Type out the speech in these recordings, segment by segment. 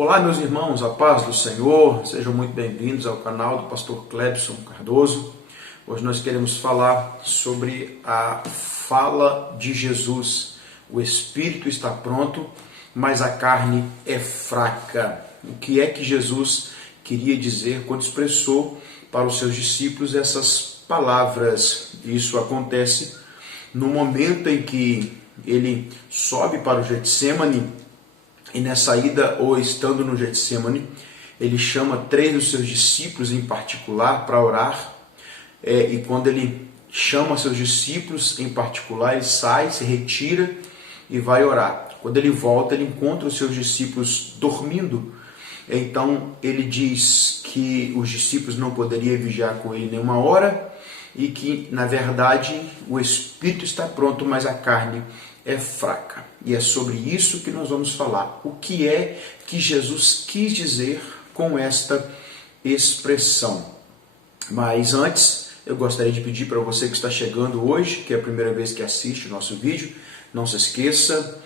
Olá, meus irmãos, a paz do Senhor, sejam muito bem-vindos ao canal do pastor Clebson Cardoso. Hoje nós queremos falar sobre a fala de Jesus. O espírito está pronto, mas a carne é fraca. O que é que Jesus queria dizer quando expressou para os seus discípulos essas palavras? Isso acontece no momento em que ele sobe para o Getsemane. E nessa ida, ou estando no Getsemane, ele chama 3 dos seus discípulos em particular para orar. E quando ele chama seus discípulos em particular, ele sai, se retira e vai orar. Quando ele volta, ele encontra os seus discípulos dormindo. Então ele diz que os discípulos não poderiam vigiar com ele nenhuma hora e que, na verdade, o espírito está pronto, mas a carne é fraca. E é sobre isso que nós vamos falar. O que é que Jesus quis dizer com esta expressão? Mas antes, eu gostaria de pedir para você que está chegando hoje, que é a primeira vez que assiste o nosso vídeo, não se esqueça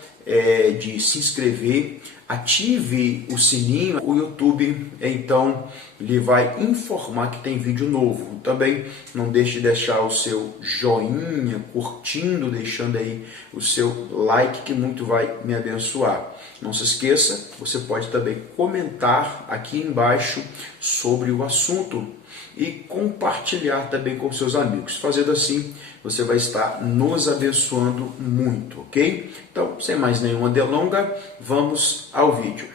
de se inscrever, ative o sininho. O YouTube, então, ele vai informar que tem vídeo novo. Também não deixe de deixar o seu joinha, curtindo, deixando aí o seu like, que muito vai me abençoar. Não se esqueça, você pode também comentar aqui embaixo sobre o assunto e compartilhar também com seus amigos. Fazendo assim, você vai estar nos abençoando muito, ok? Então, sem mais nenhuma delonga, vamos ao vídeo.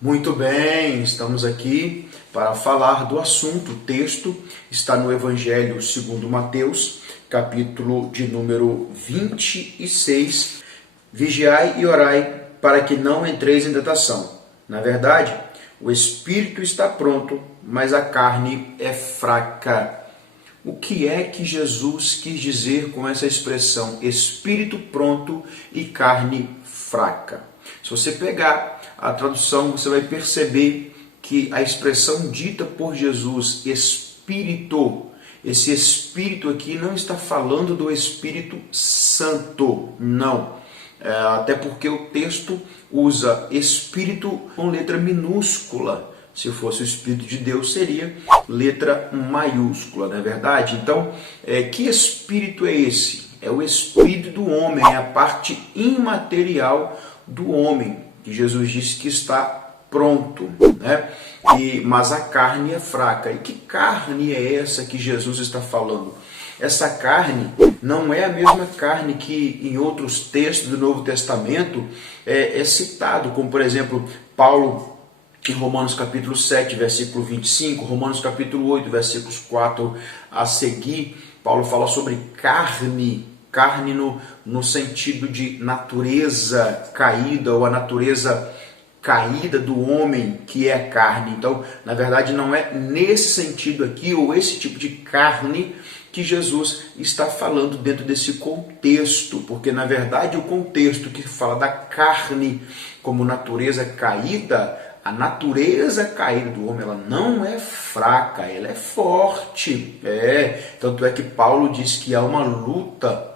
Muito bem, estamos aqui para falar do assunto. O texto está no Evangelho segundo Mateus, capítulo de número 26. Vigiai e orai para que não entreis em tentação. Na verdade, o espírito está pronto, mas a carne é fraca. O que é que Jesus quis dizer com essa expressão espírito pronto e carne fraca? Se você pegar a tradução, você vai perceber que a expressão dita por Jesus, espírito, esse espírito aqui não está falando do Espírito Santo, não. Até porque o texto usa espírito com letra minúscula. Se fosse o Espírito de Deus, seria letra maiúscula, não é verdade? Então, que espírito é esse? É o espírito do homem, é a parte imaterial do homem, que Jesus disse que está pronto, né? Mas a carne é fraca. E que carne é essa que Jesus está falando? Essa carne não é a mesma carne que em outros textos do Novo Testamento é citado, como por exemplo, Paulo em Romanos capítulo 7, versículo 25, Romanos capítulo 8, versículos 4 a seguir. Paulo fala sobre carne no sentido de natureza caída, ou a natureza caída do homem, que é a carne. Então, na verdade, não é nesse sentido aqui, ou esse tipo de carne, que Jesus está falando dentro desse contexto, porque, na verdade, o contexto que fala da carne como natureza caída, a natureza caída do homem, ela não é fraca, ela é forte. Tanto é que Paulo diz que há uma luta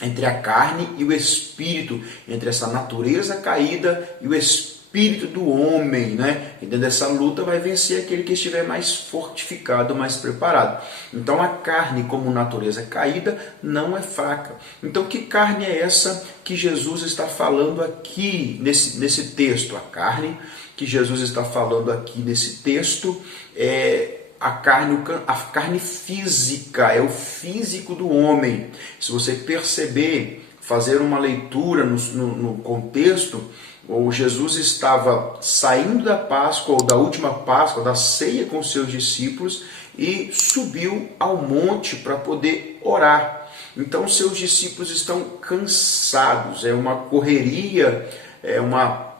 entre a carne e o espírito, entre essa natureza caída e o espírito do homem, né? E dentro dessa luta vai vencer aquele que estiver mais fortificado, mais preparado. Então a carne, como natureza caída, não é fraca. Então que carne é essa que Jesus está falando aqui nesse texto? A carne que Jesus está falando aqui nesse texto é a carne física, é o físico do homem. Se você perceber, fazer uma leitura no contexto, ou Jesus estava saindo da Páscoa, ou da última Páscoa, da ceia com seus discípulos, e subiu ao monte para poder orar. Então seus discípulos estão cansados, é uma correria, é uma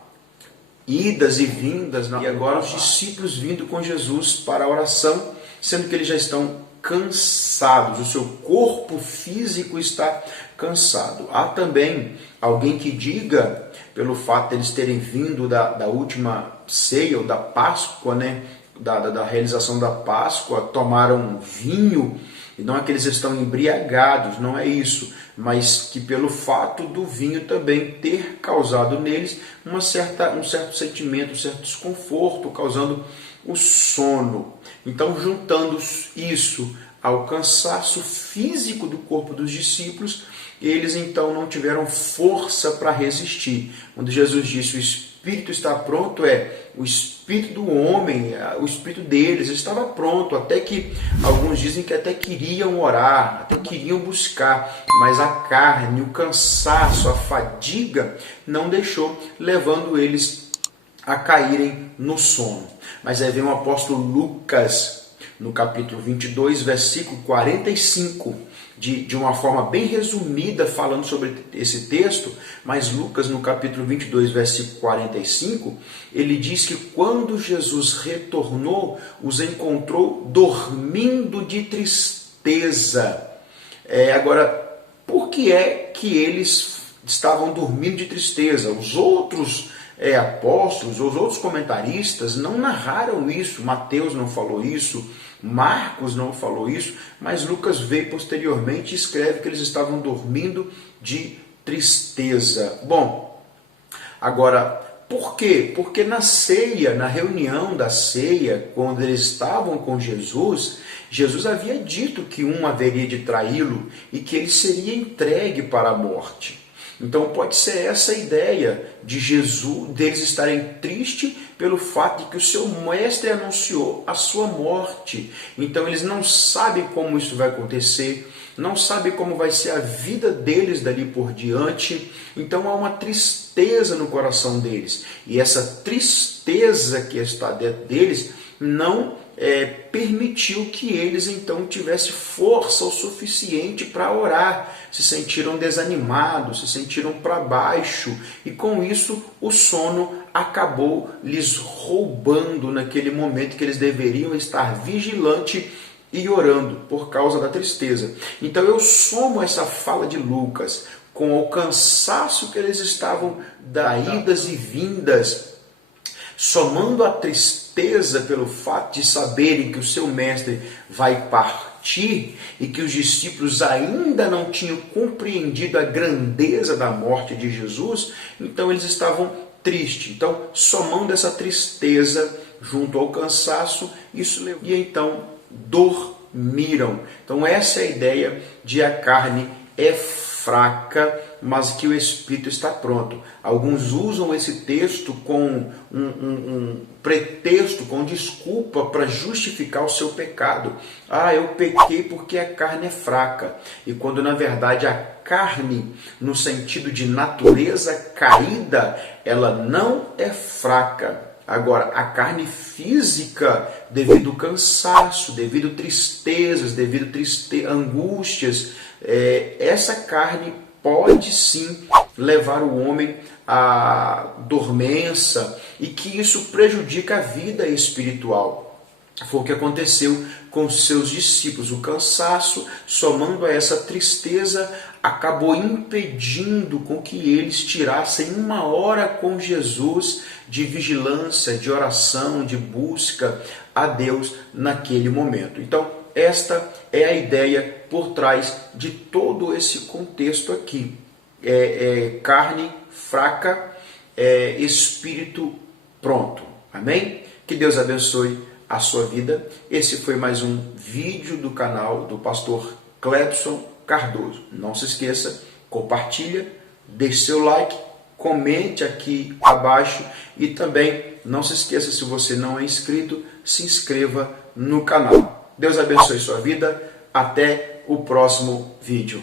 idas e vindas, e agora os discípulos vindo com Jesus para a oração, sendo que eles já estão cansados, o seu corpo físico está cansado. Há também alguém que diga, pelo fato de eles terem vindo da última ceia ou da Páscoa, né, da realização da Páscoa, tomaram vinho, e não é que eles estão embriagados, não é isso, mas que pelo fato do vinho também ter causado neles um certo sentimento, um certo desconforto, causando o sono. Então, juntando isso ao cansaço físico do corpo dos discípulos, eles então não tiveram força para resistir. Quando Jesus disse o espírito está pronto, o espírito do homem, o espírito deles estava pronto, até que alguns dizem que até queriam orar, até queriam buscar, mas a carne, o cansaço, a fadiga não deixou, levando eles a caírem no sono. Mas aí vem o apóstolo Lucas, no capítulo 22, versículo 45, de uma forma bem resumida, falando sobre esse texto, mas Lucas, no capítulo 22, versículo 45, ele diz que quando Jesus retornou, os encontrou dormindo de tristeza. Agora, por que é que eles estavam dormindo de tristeza? Os outros apóstolos, os outros comentaristas não narraram isso, Mateus não falou isso, Marcos não falou isso, mas Lucas veio posteriormente e escreve que eles estavam dormindo de tristeza. Bom, agora, por quê? Porque na ceia, na reunião da ceia, quando eles estavam com Jesus, Jesus havia dito que um haveria de traí-lo e que ele seria entregue para a morte. Então pode ser essa a ideia de Jesus, deles estarem tristes pelo fato de que o seu mestre anunciou a sua morte. Então eles não sabem como isso vai acontecer, não sabem como vai ser a vida deles dali por diante. Então há uma tristeza no coração deles. E essa tristeza que está dentro deles não permitiu que eles então tivessem força o suficiente para orar. Se sentiram desanimados, se sentiram para baixo, e com isso o sono acabou lhes roubando naquele momento que eles deveriam estar vigilantes e orando por causa da tristeza. Então eu somo essa fala de Lucas com o cansaço que eles estavam da idas e vindas, somando a tristeza pelo fato de saberem que o seu mestre vai partir e que os discípulos ainda não tinham compreendido a grandeza da morte de Jesus, então eles estavam tristes. Então, somando essa tristeza junto ao cansaço, isso levou. E então dormiram. Então essa é a ideia de a carne é fraca, mas que o Espírito está pronto. Alguns usam esse texto com um pretexto, com desculpa para justificar o seu pecado. Eu pequei porque a carne é fraca. E quando na verdade a carne, no sentido de natureza caída, ela não é fraca. Agora, a carne física, devido ao cansaço, devido a tristezas, devido a angústias, essa carne pode sim levar o homem à dormência e que isso prejudica a vida espiritual. Foi o que aconteceu com seus discípulos. O cansaço, somando a essa tristeza, acabou impedindo com que eles tirassem uma hora com Jesus de vigilância, de oração, de busca a Deus naquele momento. Então, esta é a ideia por trás de todo esse contexto aqui. Carne fraca, espírito pronto. Amém? Que Deus abençoe a sua vida. Esse foi mais um vídeo do canal do pastor Cledson Cardoso. Não se esqueça, compartilha, deixe seu like, comente aqui abaixo e também não se esqueça, se você não é inscrito, se inscreva no canal. Deus abençoe sua vida. Até o próximo vídeo.